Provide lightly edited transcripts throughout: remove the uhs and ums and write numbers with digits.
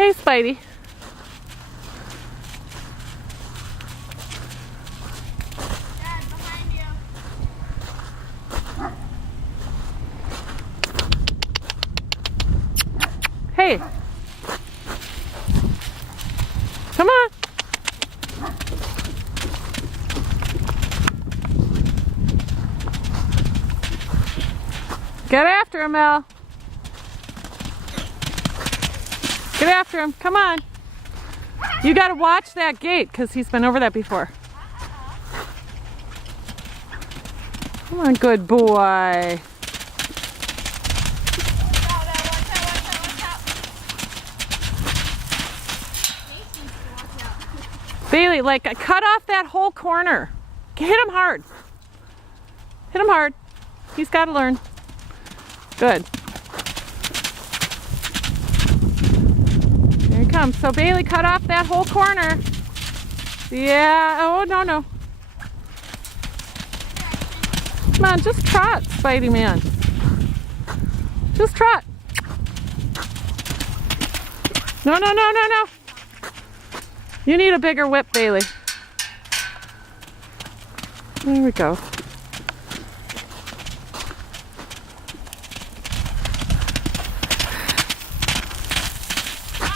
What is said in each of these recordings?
Hey, Spidey. Dad, behind you. Hey. Come on. Get after him, Al. Get after him. Come on. You got to watch that gate because he's been over that before. Come on, good boy. Bailey, like, cut off that whole corner. Hit him hard. Hit him hard. He's got to learn. Good. Here he comes. So Bailey, cut off that whole corner. Yeah. Oh, no, no. Come on, just trot, Spidey man. Just trot. No, no, no, no, no. You need a bigger whip, Bailey. There we go.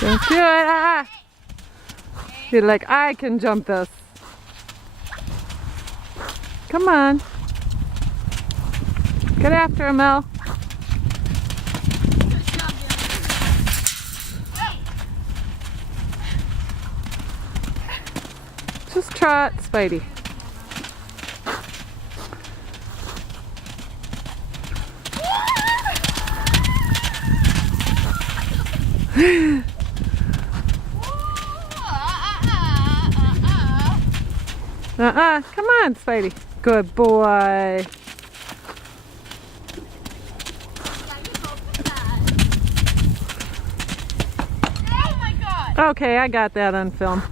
Don't do it. Ah. You're like, I can jump this. Come on. Get after him, Mel. Just trot, Spidey. Come on, Spidey. Good boy. Oh my God. Okay, I got that on film.